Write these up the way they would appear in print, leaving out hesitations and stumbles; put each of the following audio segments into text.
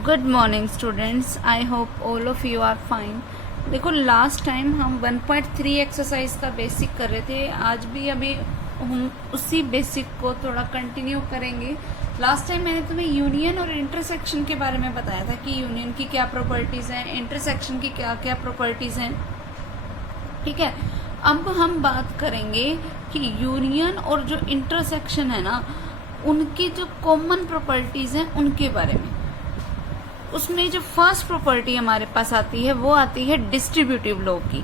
Good morning students, I hope all of you are fine. देखो, last time हम 1.3 exercise का basic कर रहे थे। आज भी अभी हम उसी बेसिक को थोड़ा कंटिन्यू करेंगे। लास्ट टाइम मैंने तुम्हें यूनियन और इंटरसेक्शन के बारे में बताया था कि यूनियन की क्या प्रॉपर्टीज हैं, इंटरसेक्शन की क्या क्या प्रॉपर्टीज हैं। ठीक है, अब हम बात करेंगे कि यूनियन और जो इंटरसेक्शन है ना, उनकी जो कॉमन प्रॉपर्टीज हैं उनके बारे में। उसमें जो फर्स्ट प्रॉपर्टी हमारे पास आती है वो आती है डिस्ट्रीब्यूटिव लॉ की।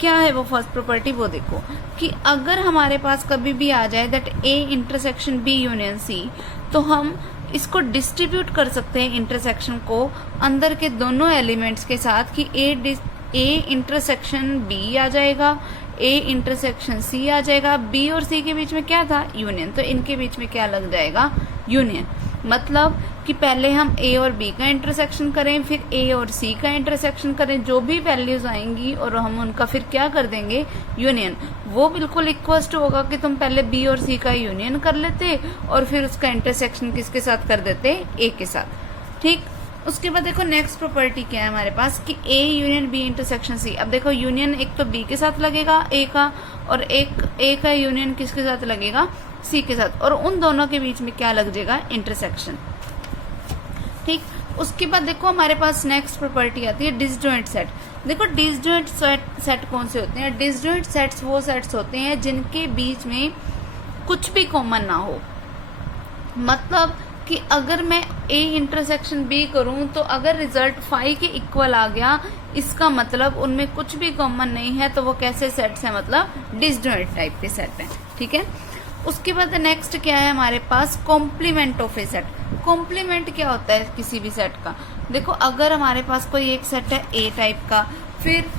क्या है वो फर्स्ट प्रॉपर्टी, वो देखो कि अगर हमारे पास कभी भी आ जाए that A intersection B union C, तो हम इसको डिस्ट्रीब्यूट कर सकते हैं इंटरसेक्शन को अंदर के दोनों एलिमेंट्स के साथ कि ए इंटरसेक्शन बी आ जाएगा, ए इंटरसेक्शन सी आ जाएगा। बी और सी के बीच में क्या था, यूनियन, तो इनके बीच में क्या लग जाएगा, यूनियन। मतलब कि पहले हम ए और बी का इंटरसेक्शन करें, फिर ए और सी का इंटरसेक्शन करें, जो भी वैल्यूज आएंगी और हम उनका फिर क्या कर देंगे, यूनियन। वो बिल्कुल इक्वल टू होगा कि तुम पहले बी और सी का यूनियन कर लेते और फिर उसका इंटरसेक्शन किसके साथ कर देते, ए के साथ। ठीक, उसके बाद देखो नेक्स्ट प्रॉपर्टी क्या है हमारे पास कि A union B intersection C. अब देखो यूनियन एक तो बी के साथ लगेगा ए का, और एक ए का यूनियन किसके साथ लगेगा, सी के साथ, और उन दोनों के बीच में क्या लग जाएगा, इंटरसेक्शन। ठीक, उसके बाद देखो हमारे पास नेक्स्ट प्रॉपर्टी आती है डिसजॉइंट सेट। देखो डिसजॉइंट सेट कौन से होते हैं, डिसजॉइंट सेट्स वो सेट्स होते हैं जिनके बीच में कुछ भी कॉमन ना हो। मतलब कि अगर मैं ए इंटरसेक्शन बी करूं तो अगर रिजल्ट फाई के इक्वल आ गया, इसका मतलब उनमें कुछ भी कॉमन नहीं है, तो वो कैसे सेट्स हैं, मतलब डिसजॉइंट टाइप के सेट हैं। ठीक है, उसके बाद नेक्स्ट क्या है हमारे पास, complement of a set. Complement क्या होता है किसी भी सेट का, देखो अगर हमारे पास कोई एक सेट है ए टाइप का, फिर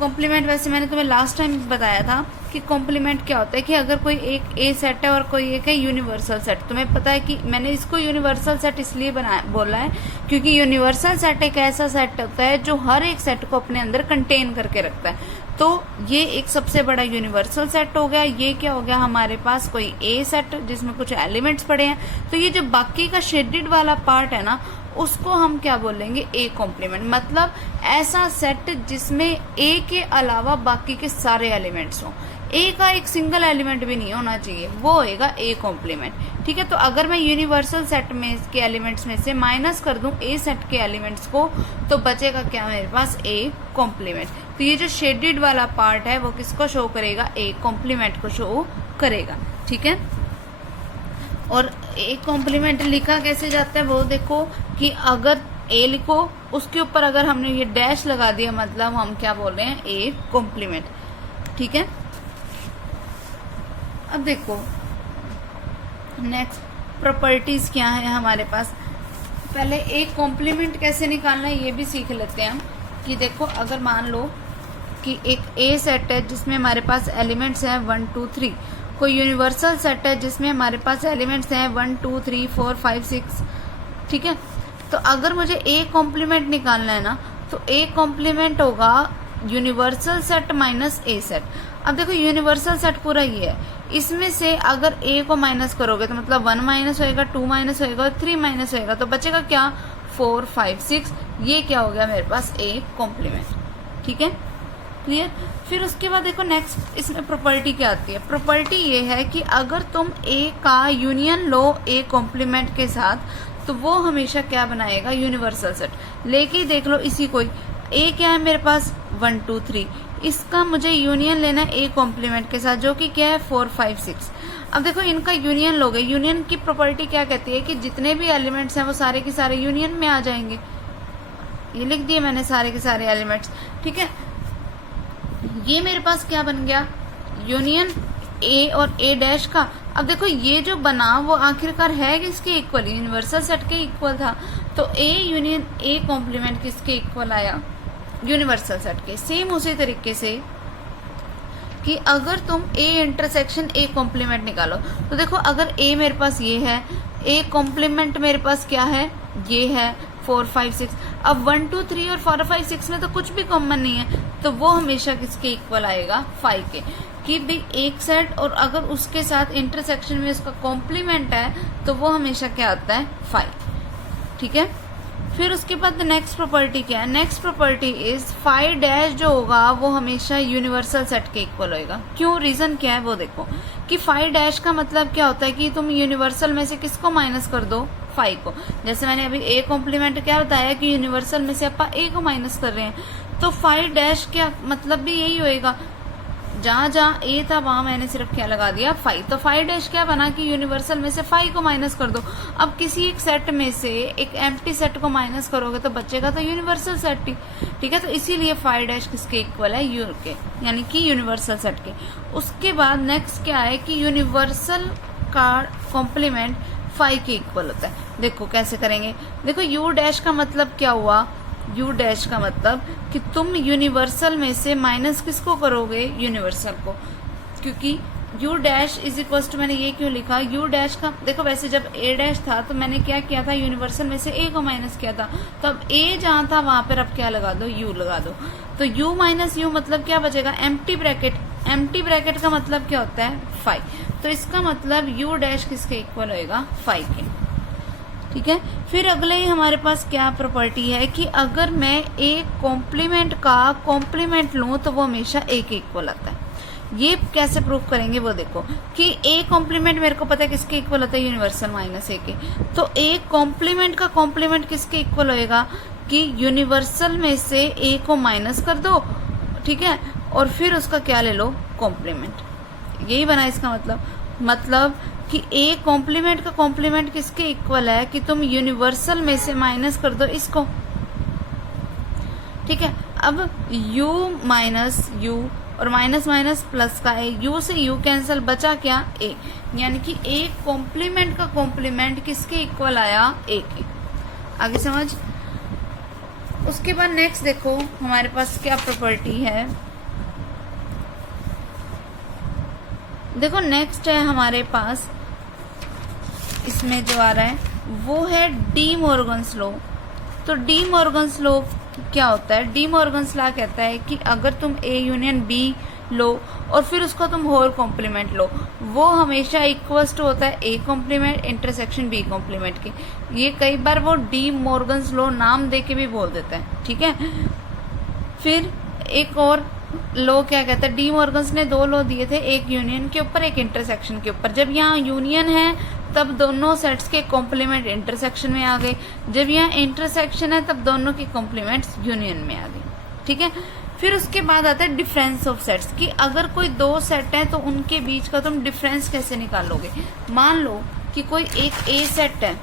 कॉम्प्लीमेंट, वैसे मैंने तुम्हें लास्ट टाइम बताया था कि कॉम्प्लीमेंट क्या होता है कि अगर कोई एक ए सेट है और कोई एक है यूनिवर्सल सेट। तुम्हें पता है कि मैंने इसको यूनिवर्सल सेट इसलिए बोला है क्योंकि यूनिवर्सल सेट एक ऐसा सेट होता है जो हर एक सेट को अपने अंदर कंटेन करके रखता है। तो ये एक सबसे बड़ा यूनिवर्सल सेट हो गया। ये क्या हो गया हमारे पास, कोई ए सेट जिसमें कुछ एलिमेंट्स पड़े हैं। तो ये जो बाकी का शेडेड वाला पार्ट है ना, उसको हम क्या बोलेंगे, ए कॉम्प्लीमेंट। मतलब ऐसा सेट जिसमें ए के अलावा बाकी के सारे एलिमेंट्स हों, ए का एक सिंगल एलिमेंट भी नहीं होना चाहिए, वो होएगा ए कॉम्प्लीमेंट। ठीक है, तो अगर मैं यूनिवर्सल सेट में के एलिमेंट्स में से माइनस कर दूं ए सेट के एलिमेंट्स को, तो बचेगा क्या मेरे पास, ए कॉम्प्लीमेंट। तो ये जो शेडेड वाला पार्ट है वो किसको शो करेगा, ए कॉम्प्लीमेंट को शो करेगा। ठीक है, और ए कॉम्प्लीमेंट लिखा कैसे जाता है वो देखो कि अगर ए लिखो उसके ऊपर अगर हमने ये डैश लगा दिया, मतलब हम क्या बोल रहे हैं, ए कॉम्प्लीमेंट। ठीक है, अब देखो नेक्स्ट प्रॉपर्टीज क्या है हमारे पास। पहले ए कॉम्प्लीमेंट कैसे निकालना है ये भी सीख लेते हैं हम। कि देखो अगर मान लो कि एक ए सेट है जिसमें हमारे पास एलिमेंट्स हैं 1 2 3, कोई यूनिवर्सल सेट है जिसमें हमारे पास एलिमेंट्स हैं 1 2 3 4 5 6। ठीक है, तो अगर मुझे ए कॉम्प्लीमेंट निकालना है ना, तो ए कॉम्प्लीमेंट होगा यूनिवर्सल सेट माइनस ए सेट। अब देखो यूनिवर्सल सेट पूरा ये है, इसमें से अगर ए को माइनस करोगे तो मतलब 1 माइनस होएगा, 2 माइनस होएगा, 3 माइनस होएगा, तो बचेगा क्या, 4 5 6। ये क्या हो गया मेरे पास, ए कॉम्प्लीमेंट। ठीक है, क्लियर। फिर उसके बाद देखो नेक्स्ट इसमें प्रॉपर्टी क्या आती है। प्रॉपर्टी ये है कि अगर तुम ए का यूनियन लो ए कॉम्प्लीमेंट के साथ, तो वो हमेशा क्या बनाएगा, यूनिवर्सल सेट। लेके देख लो इसी कोई ए क्या है मेरे पास, 1 2 3, इसका मुझे यूनियन लेना है ए कॉम्प्लीमेंट के साथ, जो कि क्या है 4 5 6। अब देखो इनका यूनियन लोगे, यूनियन की प्रॉपर्टी क्या कहती है कि जितने भी एलिमेंट्स हैं वो सारे के सारे यूनियन में आ जाएंगे। ये लिख दिए मैंने सारे के सारे एलिमेंट्स। ठीक है, ये मेरे पास क्या बन गया, यूनियन ए और ए डैश का। अब देखो ये जो बना वो आखिरकार है किसके इक्वल, यूनिवर्सल सेट के इक्वल था। तो ए यूनियन ए कॉम्प्लीमेंट किसके इक्वल आया, यूनिवर्सल सेट के। सेम उसी तरीके से कि अगर तुम ए इंटरसेक्शन ए कॉम्प्लीमेंट निकालो, तो देखो अगर ए मेरे पास ये है, ए कॉम्प्लीमेंट मेरे पास क्या है, ये है 4 5 6। अब 1 2 3 और 4 5 6 में तो कुछ भी कॉमन नहीं है, तो वो हमेशा किसके इक्वल आएगा, 5 के। कि भाई एक सेट और अगर उसके साथ इंटरसेक्शन में उसका कॉम्प्लीमेंट है, तो वो हमेशा क्या आता है, 5। ठीक है, फिर उसके बाद नेक्स्ट प्रॉपर्टी क्या है, next property is phi dash जो होगा वो हमेशा यूनिवर्सल सेट के इक्वल होएगा। क्यों, रीजन क्या है वो देखो कि फाई डैश का मतलब क्या होता है कि तुम यूनिवर्सल में से किसको माइनस कर दो, फाई को। जैसे मैंने अभी ए कॉम्प्लीमेंट क्या बताया कि यूनिवर्सल में से अपन ए को माइनस कर रहे हैं, तो फाई डैश क्या मतलब भी यही होएगा, जहां जहां ए था वहां मैंने सिर्फ क्या लगा दिया, फाई। तो फाई डैश क्या बना कि यूनिवर्सल में से फाई को माइनस कर दो। अब किसी एक सेट में से एक एम्प्टी सेट को माइनस करोगे तो बचेगा तो यूनिवर्सल सेट ही, ठीक है। तो इसीलिए फाई डैश किसके इक्वल है, यू के, यानी कि यूनिवर्सल सेट के। उसके बाद नेक्स्ट क्या है कि यूनिवर्सल का कॉम्प्लीमेंट फाई के इक्वल होता है। देखो कैसे करेंगे, देखो यू डैश का मतलब क्या हुआ, यू डैश का मतलब कि तुम यूनिवर्सल में से माइनस किसको करोगे, यूनिवर्सल को, क्योंकि U dash is equal to, मैंने ये क्यों लिखा यू डैश का, देखो वैसे जब ए डैश था तो मैंने क्या किया था, यूनिवर्सल में से ए को माइनस किया था, तो अब ए जहां था वहां पर अब क्या लगा दो, यू लगा दो। तो यू माइनस यू मतलब क्या बचेगा, एम्प्टी ब्रैकेट। एम्प्टी ब्रैकेट का मतलब क्या होता है, फाई। तो इसका मतलब यू डैश किसके इक्वल होएगा, फाई के, ठीक है। फिर अगले ही हमारे पास क्या प्रॉपर्टी है कि अगर मैं ए कॉम्प्लीमेंट का कॉम्प्लीमेंट लूं तो वो हमेशा ए के इक्वल आता है। ये कैसे प्रूफ करेंगे वो देखो कि ए कॉम्प्लीमेंट मेरे को पता है किसके इक्वल होता है, यूनिवर्सल माइनस ए के। तो ए कॉम्प्लीमेंट का कॉम्प्लीमेंट किसके इक्वल होएगा कि यूनिवर्सल में से ए को माइनस कर दो, ठीक है, और फिर उसका क्या ले लो, कॉम्प्लीमेंट। यही बना इसका मतलब कि ए कॉम्प्लीमेंट का कॉम्प्लीमेंट किसके इक्वल है कि तुम यूनिवर्सल में से माइनस कर दो इसको, ठीक है। अब u माइनस यू और माइनस माइनस प्लस का ए, u से u कैंसिल, बचा क्या, a, यानी कि a कॉम्प्लीमेंट का कॉम्प्लीमेंट किसके इक्वल आया, a के। आगे समझ। उसके बाद नेक्स्ट देखो हमारे पास क्या प्रॉपर्टी है, देखो नेक्स्ट है हमारे पास, इसमें जो आ रहा है वो है डी मॉर्गन्स लॉ। तो डी मॉर्गन्स लॉ क्या होता है, डी मॉर्गन्स लॉ कहता है कि अगर तुम ए यूनियन बी लो और फिर उसको तुम होल कॉम्प्लीमेंट लो, वो हमेशा इक्वल्स टू होता है A complement intersection B complement के। ये कई बार वो डी मॉर्गन्स लॉ नाम दे के भी बोल देता है, ठीक है। फिर एक और लो क्या कहता है, डी मॉर्गन्स ने दो लो दिए थे, एक यूनियन के ऊपर एक इंटरसेक्शन के ऊपर। जब यहाँ यूनियन है तब दोनों सेट्स के कॉम्प्लीमेंट इंटरसेक्शन में आ गए, जब यहाँ इंटरसेक्शन है तब दोनों के कॉम्प्लीमेंट्स यूनियन में आ गए, ठीक है। फिर उसके बाद आता है डिफरेंस ऑफ सेट्स कि अगर कोई दो सेट है तो उनके बीच का तुम डिफरेंस कैसे निकालोगे। मान लो कि कोई एक ए सेट है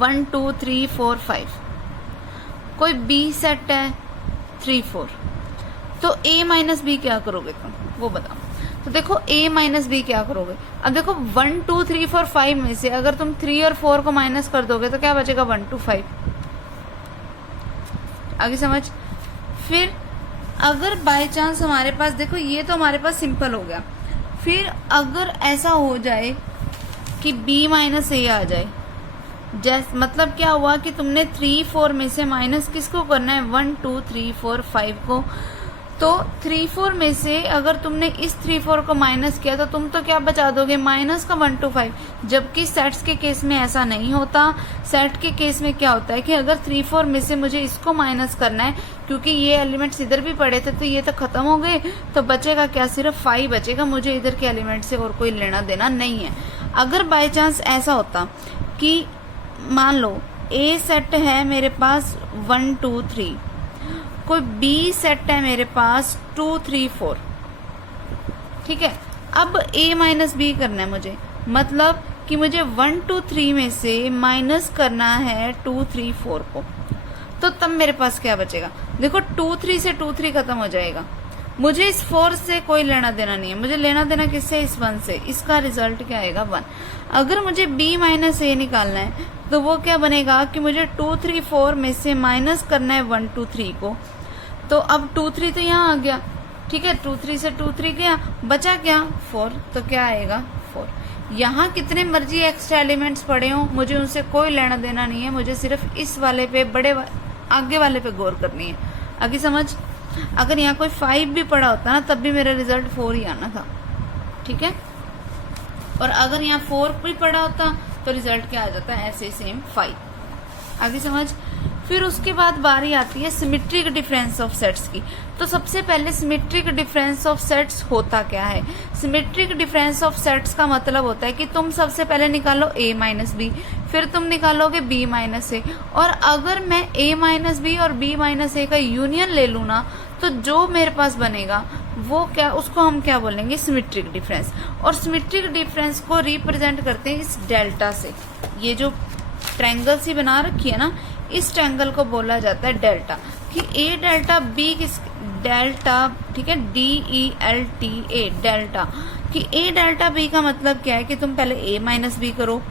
1 2 3 4 5, कोई बी सेट है 3 4, तो a माइनस बी क्या करोगे तुम, वो बताओ। तो देखो a माइनस बी क्या करोगे, अब देखो 1 2 3 4 5 में से अगर तुम 3 और 4 को माइनस कर दोगे तो क्या बचेगा, 1 2 5। आगे समझ। फिर अगर बाय चांस हमारे पास, देखो ये तो हमारे पास सिंपल हो गया। फिर अगर ऐसा हो जाए कि b माइनस ए आ जाए, मतलब क्या हुआ कि तुमने 3 4 में से माइनस किसको करना है, 1 2 3 4 5 को। तो 3 4 में से अगर तुमने इस 3 4 को माइनस किया तो तुम तो क्या बचा दोगे, माइनस का 1 2 5। जबकि सेट्स के केस में ऐसा नहीं होता। सेट के केस में क्या होता है कि अगर 3 4 में से मुझे इसको माइनस करना है, क्योंकि ये एलिमेंट्स इधर भी पड़े थे तो ये तो खत्म हो गए, तो बचेगा क्या, सिर्फ 5 बचेगा, मुझे इधर के एलिमेंट से और कोई लेना देना नहीं है। अगर बाय चांस ऐसा होता कि मान लो ए सेट है मेरे पास 1 2 3, कोई बी सेट है मेरे पास 2 3 4, ठीक है। अब a माइनस बी करना है मुझे, मतलब कि मुझे 1 2 3 में से माइनस करना है 2 3 4 को। तो तब मेरे पास क्या बचेगा, देखो 2 3 से 2 3 खत्म हो जाएगा, मुझे इस 4 से कोई लेना देना नहीं है, मुझे लेना देना किससे, इस 1 से। इसका रिजल्ट क्या आएगा, 1। अगर मुझे b माइनस ए निकालना है तो वो क्या बनेगा कि मुझे 2 3 4 में से माइनस करना है 1 2 3 को। तो अब 2 3 तो यहाँ आ गया, ठीक है, 2 3 से 2 3 गया, बचा क्या, 4। तो क्या आएगा, 4। यहाँ कितने मर्जी एक्स्ट्रा एलिमेंट्स पड़े हों, मुझे उनसे कोई लेना देना नहीं है, मुझे सिर्फ इस वाले पे, आगे वाले पे गौर करनी है। आगे समझ। अगर यहाँ कोई 5 भी पड़ा होता ना तब भी मेरा रिजल्ट 4 ही आना था, ठीक है। और अगर यहाँ 4 भी पड़ा होता तो रिजल्ट क्या आ जाता है, ऐसे सेम 5। आगे समझ। फिर उसके बाद बारी आती है सिमेट्रिक डिफरेंस ऑफ सेट्स की। तो सबसे पहले सिमेट्रिक डिफरेंस ऑफ सेट्स होता क्या है? सिमेट्रिक डिफरेंस ऑफ सेट्स का मतलब होता है कि तुम सबसे पहले निकालो a माइनस बी, फिर तुम निकालोगे b माइनस ए, और अगर मैं a माइनस बी और b माइनस ए का यूनियन ले लूँ ना, तो जो मेरे पास बनेगा वो क्या, उसको हम क्या बोलेंगे? Symmetric difference. और सिमेट्रिक डिफरेंस को रिप्रेजेंट करते हैं इस डेल्टा से। ये जो ट्रायंगल सी बना रखी है ना, इस ट्रायंगल को बोला जाता है डेल्टा। कि ए डेल्टा बी किस डेल्टा, ठीक है, DELTA डेल्टा। कि ए डेल्टा बी का मतलब क्या है कि तुम पहले a माइनस बी करो,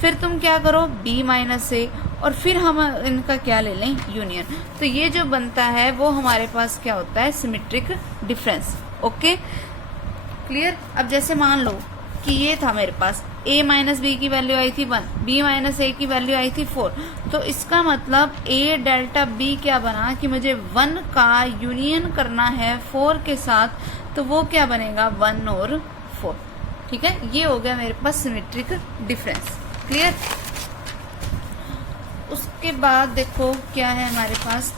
फिर तुम क्या करो b माइनस ए, और फिर हम इनका क्या ले लें? यूनियन। तो ये जो बनता है वो हमारे पास क्या होता है? Symmetric difference. Okay, clear. अब जैसे मान लो कि ये था मेरे पास, a माइनस बी की वैल्यू आई थी 1, b माइनस ए की वैल्यू आई थी 4, तो इसका मतलब a डेल्टा b क्या बना कि मुझे 1 का यूनियन करना है 4 के साथ, तो वो क्या बनेगा? 1 और 4। ठीक है, ये हो गया मेरे पास सिमेट्रिक डिफरेंस। क्लियर। उसके बाद देखो क्या है हमारे पास,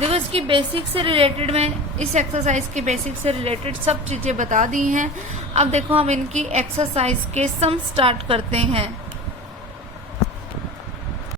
देखो इसकी बेसिक से रिलेटेड, मैं इस एक्सरसाइज के बेसिक से रिलेटेड सब चीज़ें बता दी हैं। अब देखो हम इनकी एक्सरसाइज के सम स्टार्ट करते हैं।